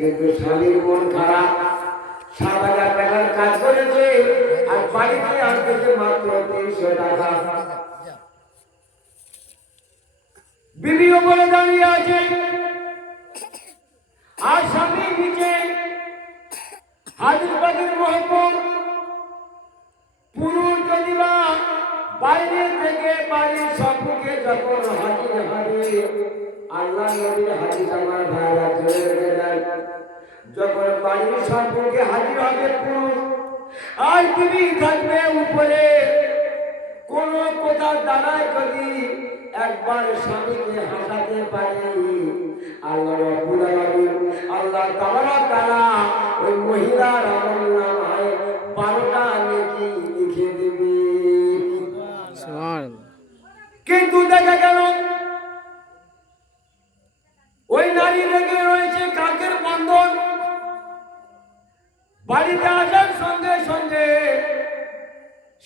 কিন্তু স্বামীর মন খারাপ, 7,000 টাকার কাজ করেছে আর বাড়িতে আসতেছে মাত্র 300 টাকা। বিবিও বলে দাঁড়িয়ে আছে আর স্বামী নিচে হাজির বাজির মহব্বত। পুরুষ যদি বা বাইরে থেকে বাড়ির সম্মুখে যখন হাজির হবে, আল্লাহ নবীর হাদিস আমার ভাইরা চলে গেলেন, যখন বাড়ির সম্মুখে হাজির হবে পুরুষ আর বিবি থাকবে উপরে, কোন কোথা দাঁড়ায় যদি একবার স্বামীকে হাসাতে পারে, আল্লাহ রাব্বুল আলামিন আল্লাহ তাআলা ওই মহিলার আমলনামায় 12টা নেকি লিখে দেবে। সুবহানাল্লাহ। কিন্তু দেখা গেল ওই নারী লেগে রয়েছে কাকের বন্ধন। বাড়িতে আসার সঙ্গে সঙ্গে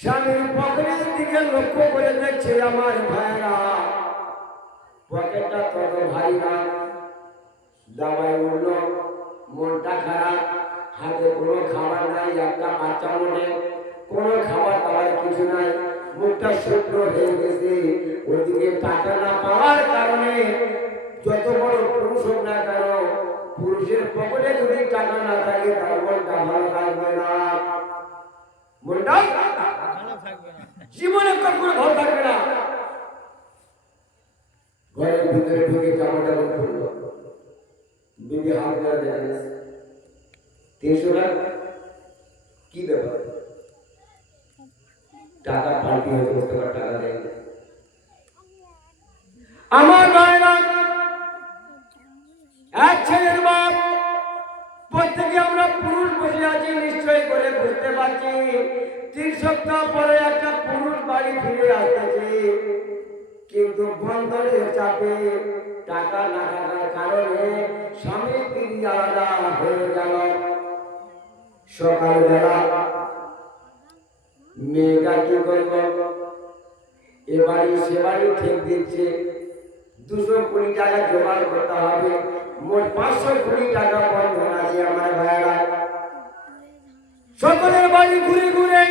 স্বামীর পকেটের দিকে লক্ষ্য করে দেখছে আমার ভাইরা, পকেটটা কত ভারী না, দাবায় উঠল, মনটা খারাপ, হাতে কোনো খাবার নাই, একটা বাচ্চা মনে কোনো খাবার দাবার কিছু নাই, মুখটা শুকনো হয়ে গেছে। ওদিকে টাকা না পাওয়ার কারণে যত বড় পুরুষ হোক না কেন, পুরুষের পকেটে যদি টাকা না থাকে তার মনটা ভালো থাকবে না, মনটা জীবনে কখনো ভালো থাকবে না। ঘরের ভিতরে ঢুকে জামাটা খুললো, বিবি হাত ধরে দেখেন 300 টাকা কি ব্যাপার, টাকা পাল্টি হয়ে বসতে পারে, টাকা দেয় আমার ভাইরা। এক ছেলের বাপ, প্রত্যেকে আমরা পুরুষ বসে আছি নিশ্চয় করে বুঝতে পারছি 3 সপ্তাহ পরে একটা পুরুষ বাড়ি ফিরে আসতেছে, কিন্তু বন্ধনের চাপে টাকা না থাকার কারণে স্বামী স্ত্রী আলাদা হয়ে গেল। সকালবেলা মেয়েটা কি করল, এ বাড়ি সে বাড়ি ঠিক দিচ্ছে, 220 টাকা জোগাড় করতে হবে, মোট 520 টাকা বন্ধন আছে আমার ভাইরা। সকলের বাড়ি ঘুরে ঘুরে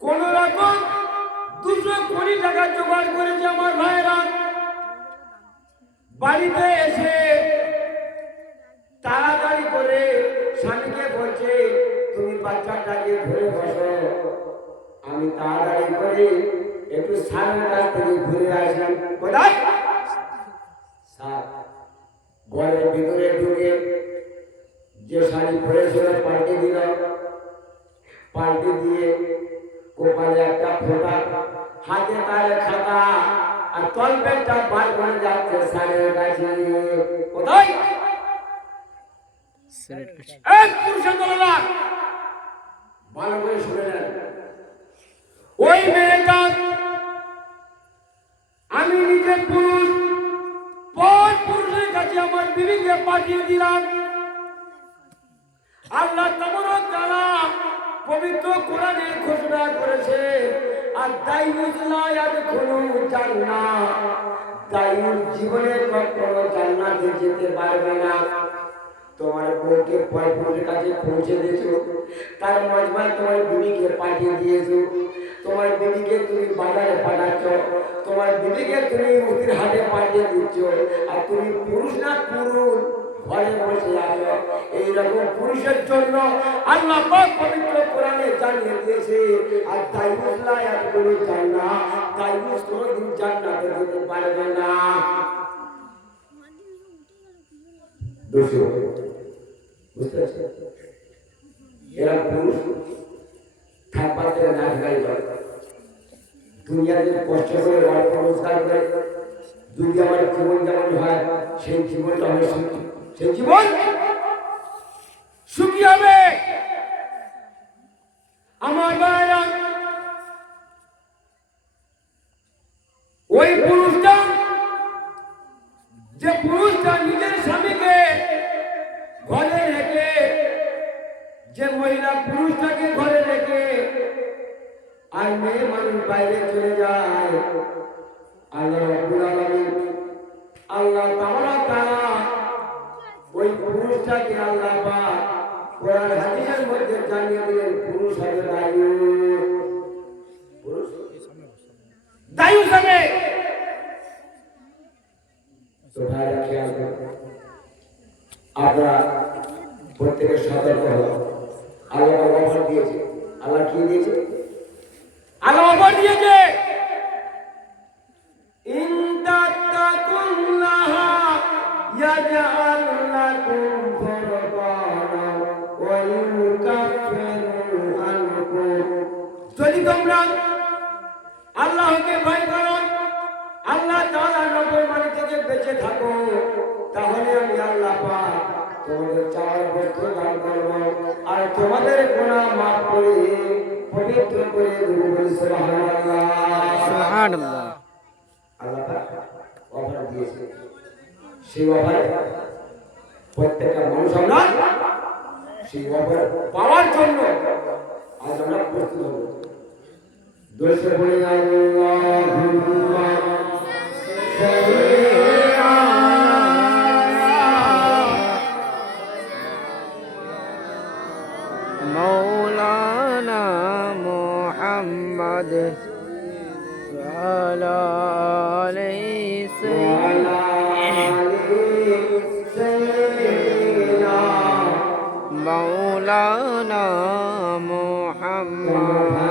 কোন রকম 220 টাকা জোগাড় করেছে আমার ভাইরা। বাড়িতে এসে তাড়াতাড়ি করে স্বামীকে বলছে, তুমি বাচ্চাটাকে ধরে বসো, আমি তাড়াতাড়ি করে একটু স্বামীর কাছ থেকে ঘুরে আসি। কোথায়? ঘরের ভিতরে ঢুকে যে শাড়ি পরেছিল পাল্টে দিল, পাল্টে দিয়ে কপালে একটা ফোঁটা, হাতে তার খাতা আর তলপেটটা বার করে যাচ্ছে শাড়ির কাছে। কোথায়? ভালো করে শুনে নেন, ওই মেয়েটা আমি নিজে পুরুষ, পর পুরুষের কাছে আমার বিবিকে পাঠিয়ে দিলাম। আল্লাহ তাআলা পবিত্র কোরআনে ঘোষণা করেছে, আর দায়ুস লা ইয়াদখুলু জান্নাহ, দায়ুস জীবনে কখনো জান্নাতে যেতে পারবে না। তোমার বউকে পরপুরুষের কাছে পৌঁছে দিয়েছো, তার মজমায় তোমার বিবিকে পাঠিয়ে দিয়েছো, তোমার বিবিকে তুমি বাজারে পাঠাচ্ছ, তোমার বিবিকে তুমি মুদির হাটে পাঠিয়ে দিচ্ছ, আর তুমি পুরুষ না পুরুষ ঘরে বসে আছো। এইরকম পুরুষের জন্য আল্লাহ পাক পবিত্র কোরআনে জানিয়ে দিয়েছে, আর দায়ুস লা ইয়াদখুলু জান্নাহ, দায়ুস কোনদিন জান্নাতে যেতে পারবে না। বুঝতে পারছেন? এরা পুরুষ থাকতে নাচ গাই করে, দুনিয়াতে কষ্ট করে অর্থ রোজগার করে, যদি আমার জীবন যেমন হয় সেই জীবনটা হবে সুখী, সেই জীবন সুখী হবে। আমার ভাইরা, ওই পুরুষটা, যে পুরুষটা নিজের স্বামীকে ঘরে রেখে, যে মহিলা পুরুষটাকে ঘরে রেখে আর মেয়ে মানুষ বাইরে চলে যায়, আল্লাহ রাব্বুল আলামিন আল্লাহ তাআলা ওই পুরুষটাকে আল্লাহ পাক কোরআন হাদিসের মধ্যে জানিয়ে দিলেন পুরুষ হবে দায়ুস। পুরুষ দায়ুস হবে। তো ভাইরা খেয়াল করুন, আপনারা প্রত্যেকে সতর্ক হন। আল্লাহ অফার দিয়েছে। আল্লাহ কি দিয়েছে? আল্লাহ অফার দিয়েছে, ইন তাত্তাকুল্লাহা ইয়াজআল লাকুম ফুরকানা ওয়া ইউকাফিরু আনকুম। যদি তোমরা আল্লাহকে ভয় করো, আল্লাহ তাআলার নাফরমানি থেকে বেঁচে থাকো, তাহলে আমি আল্লাহ পাক তোমাদের চাওয়ার বস্তু দান করব আর তোমাদের গুনাহ মাফ করে পবিত্র করে দেব। সুবহানাল্লাহ, সুবহানাল্লাহ। আল্লাহ পাক অফার দিয়েছে, সেই অফার প্রত্যেকটা মানুষ আমরা সেই অফার পাওয়ার জন্য আজ আমরা প্রস্তুত হব। দোষে বলে আল্লাহুম্মা মৌলানা মুহাম্মদ মৌলানা মুহাম্মদ